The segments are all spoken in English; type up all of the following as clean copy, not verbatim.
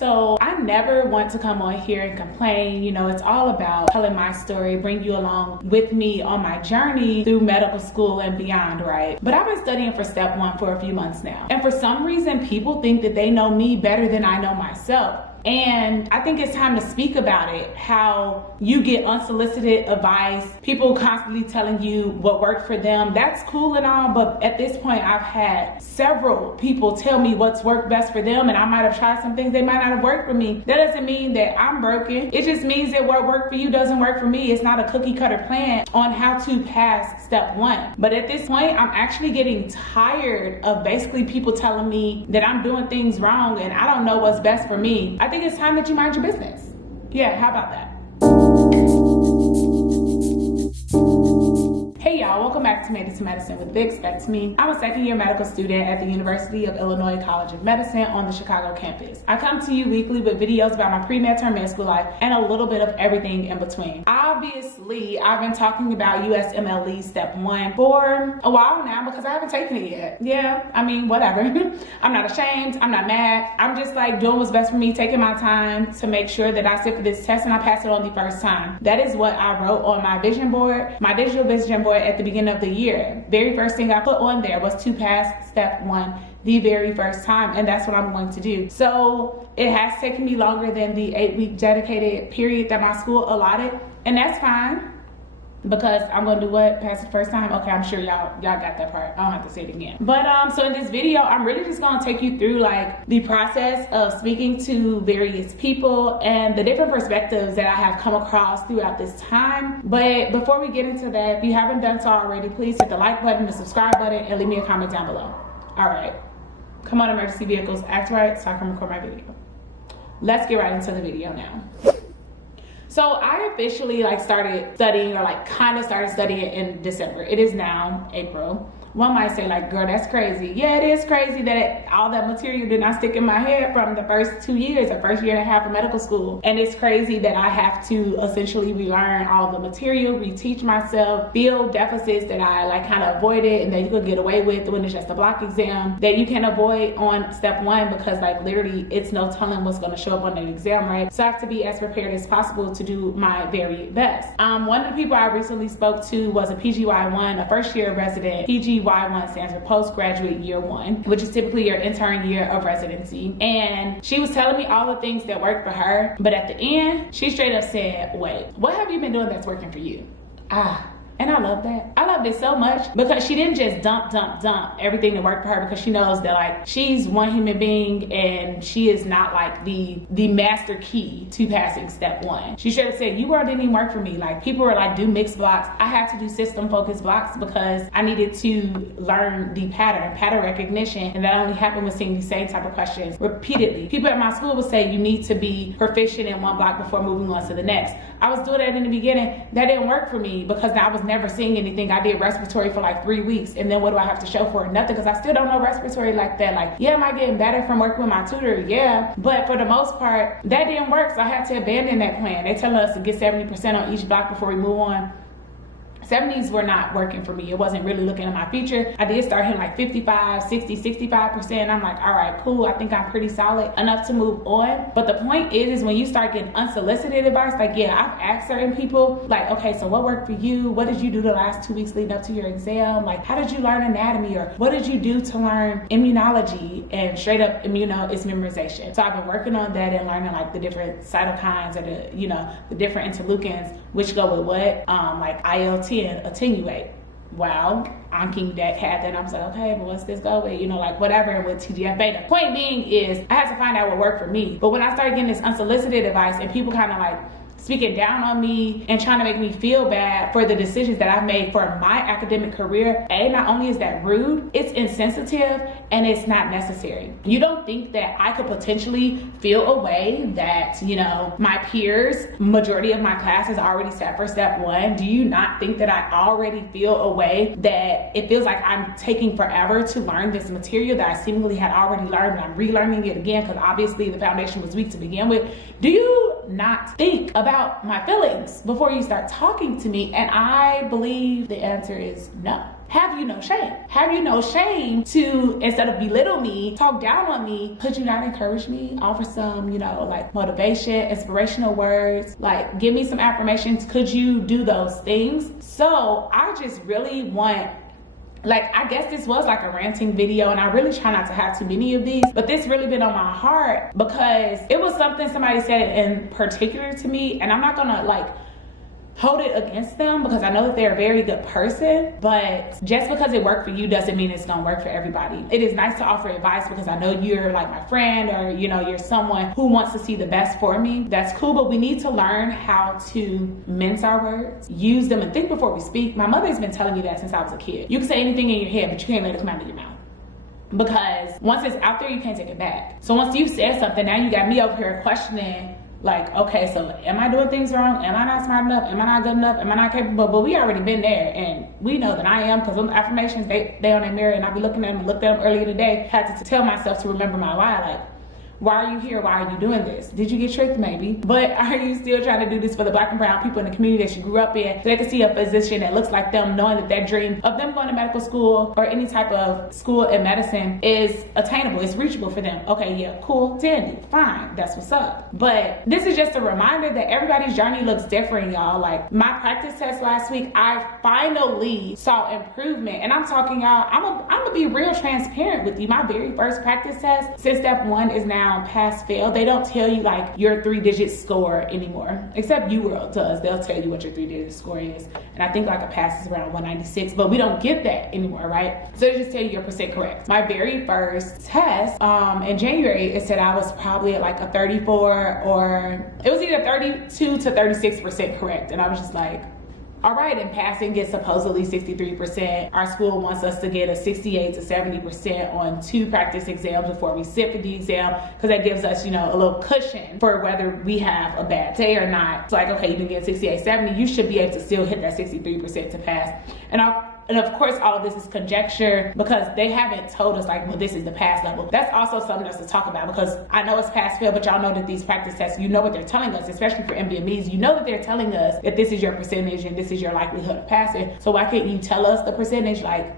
right? So I never want to come on here and complain. You know, it's all about telling my story, bring you along with me on my journey through medical school and beyond, right? But I've been studying for step 1 for a few months now. And for some reason, people think that they know me better than I know myself. And I think it's time to speak about it, how you get unsolicited advice, people constantly telling you what worked for them. That's cool and all, but at this point, I've had several people tell me what's worked best for them, and I might have tried some things they might not have worked for me. That doesn't mean that I'm broken. It just means that what worked for you doesn't work for me. It's not a cookie cutter plan on how to pass step 1. But at this point, I'm actually getting tired of basically people telling me that I'm doing things wrong and I don't know what's best for me. I think it's time that you mind your business. Yeah, how about that? Hey y'all, welcome back to Made It to Medicine with Vix. That's me. I'm a second-year medical student at the University of Illinois College of Medicine on the Chicago campus. I come to you weekly with videos about my pre-med term med school life and a little bit of everything in between. Obviously, I've been talking about USMLE Step 1 for a while now because I haven't taken it yet. Yeah, I mean, whatever. I'm not ashamed. I'm not mad. I'm just like doing what's best for me, taking my time to make sure that I sit for this test and I pass it on the first time. That is what I wrote on my vision board, my digital vision board at the beginning of the year. Very first thing I put on there was to pass step 1 the very first time, and that's what I'm going to do. So it has taken me longer than the 8-week dedicated period that my school allotted, and that's fine because I'm gonna do what? Pass it the first time? Okay, I'm sure y'all got that part. I don't have to say it again. But so in this video, I'm really just gonna take you through like the process of speaking to various people and the different perspectives that I have come across throughout this time. But before we get into that, if you haven't done so already, please hit the like button, the subscribe button, and leave me a comment down below. All right, come on emergency vehicles, act right so I can record my video. Let's get right into the video now. So I officially started studying, or kind of started studying in December. It is now April. One might say girl, that's crazy. Yeah, it is crazy that all that material did not stick in my head from the first 2 years, or first year and a half of medical school. And it's crazy that I have to essentially relearn all the material, reteach myself, fill deficits that I kind of avoided and that you could get away with when it's just a block exam that you can avoid on step 1 because literally it's no telling what's going to show up on the exam, right? So I have to be as prepared as possible to do my very best. One of the people I recently spoke to was a PGY1, a first year resident. PGY1 stands for postgraduate year 1, which is typically your intern year of residency. And she was telling me all the things that worked for her, but at the end, she straight up said, wait, what have you been doing that's working for you? And I love that. I loved it so much because she didn't just dump everything that worked for her, because she knows that she's one human being and she is not the master key to passing step 1. She should have said, you all didn't even work for me. People were do mixed blocks. I had to do system focused blocks because I needed to learn the pattern recognition, and that only happened with seeing the same type of questions repeatedly. People at my school would say you need to be proficient in one block before moving on to the next. I was doing that in the beginning. That didn't work for me because I was never seeing anything. I did respiratory for 3 weeks, and then what do I have to show for it? Nothing, because I still don't know respiratory like that. Yeah, am I getting better from working with my tutor? Yeah, but for the most part, that didn't work, so I had to abandon that plan. They tell us to get 70% on each block before we move on. 70s were not working for me. It wasn't really looking at my feature. I did start hitting 55, 60, 65%. I'm all right, cool. I think I'm pretty solid enough to move on. But the point is when you start getting unsolicited advice, yeah, I've asked certain people, okay, so what worked for you? What did you do the last 2 weeks leading up to your exam? how did you learn anatomy? Or what did you do to learn immunology? And straight up immuno is memorization. So I've been working on that and learning the different cytokines or the different interleukins, which go with what, IL-10, attenuate. Wow, Anking Deck had that, and I was okay, but what's this go with? Whatever with TGF-beta. Point being is, I had to find out what worked for me. But when I started getting this unsolicited advice and people kind of speaking down on me and trying to make me feel bad for the decisions that I've made for my academic career, not only is that rude, it's insensitive and it's not necessary. You don't think that I could potentially feel a way that, my peers, majority of my class is already set for step 1? Do you not think that I already feel a way that it feels like I'm taking forever to learn this material that I seemingly had already learned, and I'm relearning it again because obviously the foundation was weak to begin with? Do you not think about my feelings before you start talking to me? And I believe the answer is no. have you no shame? Have you no shame to, instead of belittle me, talk down on me, could you not encourage me? Offer some, you know, like motivation, inspirational words, like give me some affirmations. Could you do those things? So I just really want, like, I guess this was like a ranting video, and I really try not to have too many of these, but this really been on my heart because it was something somebody said in particular to me, and I'm not gonna like hold it against them because I know that they're a very good person, but just because it worked for you doesn't mean it's gonna work for everybody. It is nice to offer advice because I know you're like my friend, or you know, you're someone who wants to see the best for me. That's cool, but we need to learn how to mince our words, use them, and think before we speak. My mother's been telling me that since I was a kid. You can say anything in your head, but you can't let it come out of your mouth. Because once it's out there, you can't take it back. So once you've said something, now you got me over here questioning, like, okay, so am I doing things wrong? Am I not smart enough? Am I not good enough? Am I not capable? But we already been there, and we know that I am, because those affirmations, they on their mirror, and I be looking at them, looked at them earlier today, had to tell myself to remember my why, like, why are you here? Why are you doing this? Did you get tricked? Maybe. But are you still trying to do this for the Black and brown people in the community that you grew up in, so they can see a physician that looks like them, knowing that that dream of them going to medical school or any type of school in medicine is attainable, it's reachable for them? Okay, yeah, cool, dandy, fine, that's what's up. But this is just a reminder that everybody's journey looks different, y'all. Like my practice test last week, I finally saw improvement. And I'm talking, y'all, I'm gonna be real transparent with you. My very first practice test, since step 1 is now pass fail, they don't tell you like your 3-digit score anymore, except UWorld does. They'll tell you what your 3-digit score is, and I think like a pass is around 196, but we don't get that anymore, right? So they just tell you your percent correct. My very first test in January, it said I was probably at like a 34, or it was either 32 to 36% correct, and I was just like, all right, and passing gets supposedly 63%. Our school wants us to get a 68 to 70% on 2 practice exams before we sit for the exam, because that gives us, you know, a little cushion for whether we have a bad day or not. It's like, okay, you can get 68, 70, you should be able to still hit that 63% to pass. And of course, all of this is conjecture because they haven't told us like, well, this is the pass level. That's also something else to talk about, because I know it's pass fail, but y'all know that these practice tests, you know what they're telling us, especially for MBMEs, you know that they're telling us that this is your percentage and this is your likelihood of passing. So why can't you tell us the percentage? Like,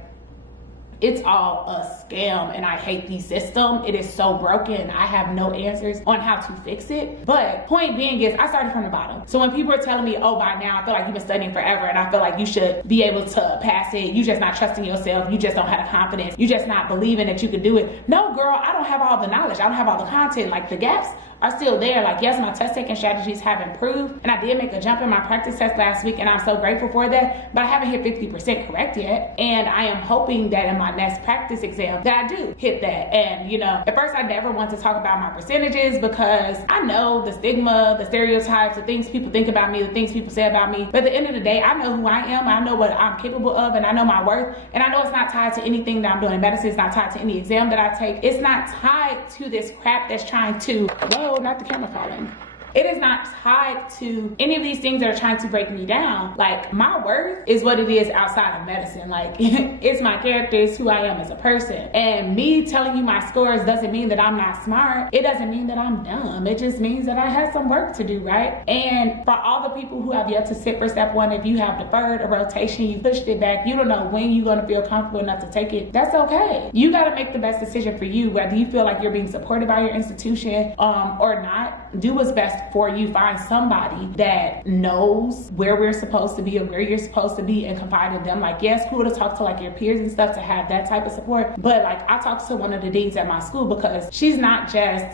it's all a scam, and I hate the system. It is so broken. I have no answers on how to fix it. But point being is, I started from the bottom. So when people are telling me, oh, by now I feel like you've been studying forever and I feel like you should be able to pass it, you just not trusting yourself, you just don't have the confidence, you just not believing that you can do it. No, girl, I don't have all the knowledge, I don't have all the content. Like, the gaps are still there. Like, yes, my test taking strategies have improved, and I did make a jump in my practice test last week, and I'm so grateful for that, but I haven't hit 50% correct yet, and I am hoping that in my next practice exam that I do hit that. And you know, at first I never want to talk about my percentages because I know the stigma, the stereotypes, the things people think about me, the things people say about me, but at the end of the day, I know who I am, I know what I'm capable of, and I know my worth, and I know it's not tied to anything that I'm doing in medicine, it's not tied to any exam that I take, it's not tied to this crap that's trying to, whoa, not the camera falling. It is not tied to any of these things that are trying to break me down. Like, my worth is what it is outside of medicine. Like, it's my character, it's who I am as a person. And me telling you my scores doesn't mean that I'm not smart. It doesn't mean that I'm dumb. It just means that I have some work to do, right? And for all the people who have yet to sit for step 1, if you have deferred a rotation, you pushed it back, you don't know when you're gonna feel comfortable enough to take it, that's okay. You gotta make the best decision for you, whether you feel like you're being supported by your institution or not. Do what's best for you. Find somebody that knows where we're supposed to be or where you're supposed to be and confide in them. Like, yeah, it's cool to talk to like your peers and stuff to have that type of support, but like, I talked to one of the deans at my school because she's not just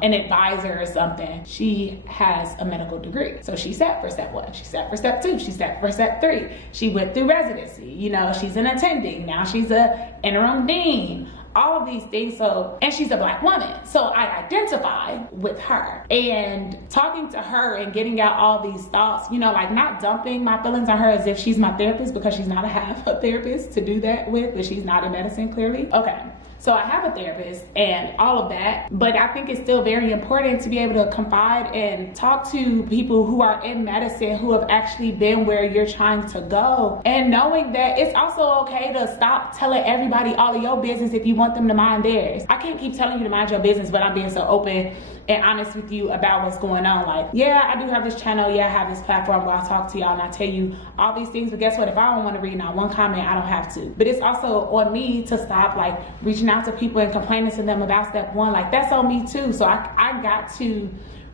an advisor or something. She has a medical degree. So she sat for step 1, she sat for step 2, she sat for step 3. She went through residency, you know, she's an attending, now she's a interim dean, all of these things. So, and she's a Black woman, so I identify with her. And talking to her and getting out all these thoughts, you know, like not dumping my feelings on her as if she's my therapist, because she's not. I have a therapist to do that with, but she's not in medicine, clearly. Okay. So I have a therapist and all of that, but I think it's still very important to be able to confide and talk to people who are in medicine, who have actually been where you're trying to go, and knowing that it's also okay to stop telling everybody all of your business if you want them to mind theirs. I can't keep telling you to mind your business, but I'm being so open and honest with you about what's going on. Like, yeah, I do have this channel, yeah, I have this platform where I talk to y'all and I tell you all these things, but guess what? If I don't want to read not one comment, I don't have to. But it's also on me to stop like reaching out to people and complaining to them about step one. Like, that's on me too. So I got to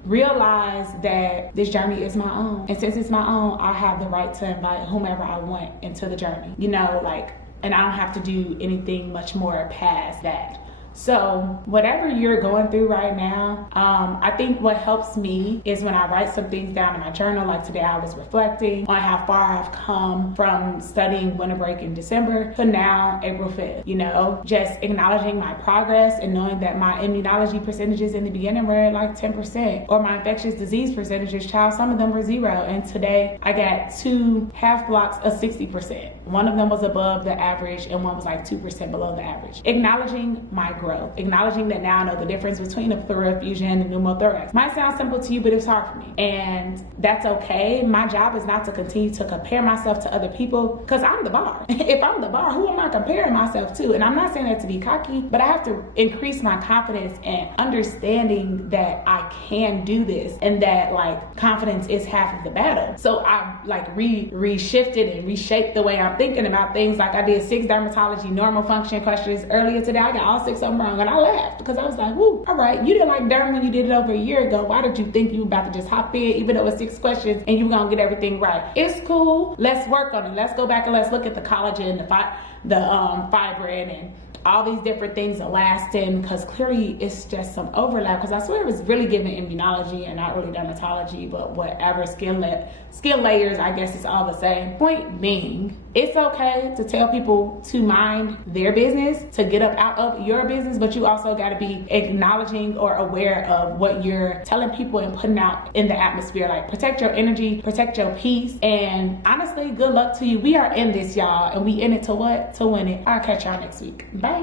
realize that this journey is my own, and since it's my own, I have the right to invite whomever I want into the journey, you know, like, and I don't have to do anything much more past that. So whatever you're going through right now, I think what helps me is when I write some things down in my journal. Like today I was reflecting on how far I've come from studying winter break in December to now April 5th, you know, just acknowledging my progress and knowing that my immunology percentages in the beginning were like 10%, or my infectious disease percentages, child, some of them were 0. And today I got 2 half blocks of 60%. One of them was above the average and one was like 2% below the average. Acknowledging my growth, acknowledging that now I know the difference between a pleural effusion and pneumothorax. Might sound simple to you, but it was hard for me. And that's okay. My job is not to continue to compare myself to other people, because I'm the bar. If I'm the bar, who am I comparing myself to? And I'm not saying that to be cocky, but I have to increase my confidence and understanding that I can do this, and that like confidence is half of the battle. So I like reshifted and reshaped the way I'm thinking about things. Like I did 6 dermatology normal function questions earlier today. I got all 6 of them wrong, and I laughed because I was like, woo, all right, you didn't like derm when you did it over a year ago. Why did you think you were about to just hop in, even though it was 6 questions and you were gonna get everything right? It's cool. Let's work on it. Let's go back and let's look at the collagen, the fibrin, and all these different things, elastin, because clearly it's just some overlap. Because I swear it was really giving immunology and not really dermatology, but whatever, skin layers, I guess it's all the same. Point being, it's okay to tell people to mind their business, to get up out of your business, but you also got to be acknowledging or aware of what you're telling people and putting out in the atmosphere. Like, protect your energy, protect your peace, and honestly, good luck to you. We are in this, y'all, and we in it to what? To win it. I'll catch y'all next week. Bye.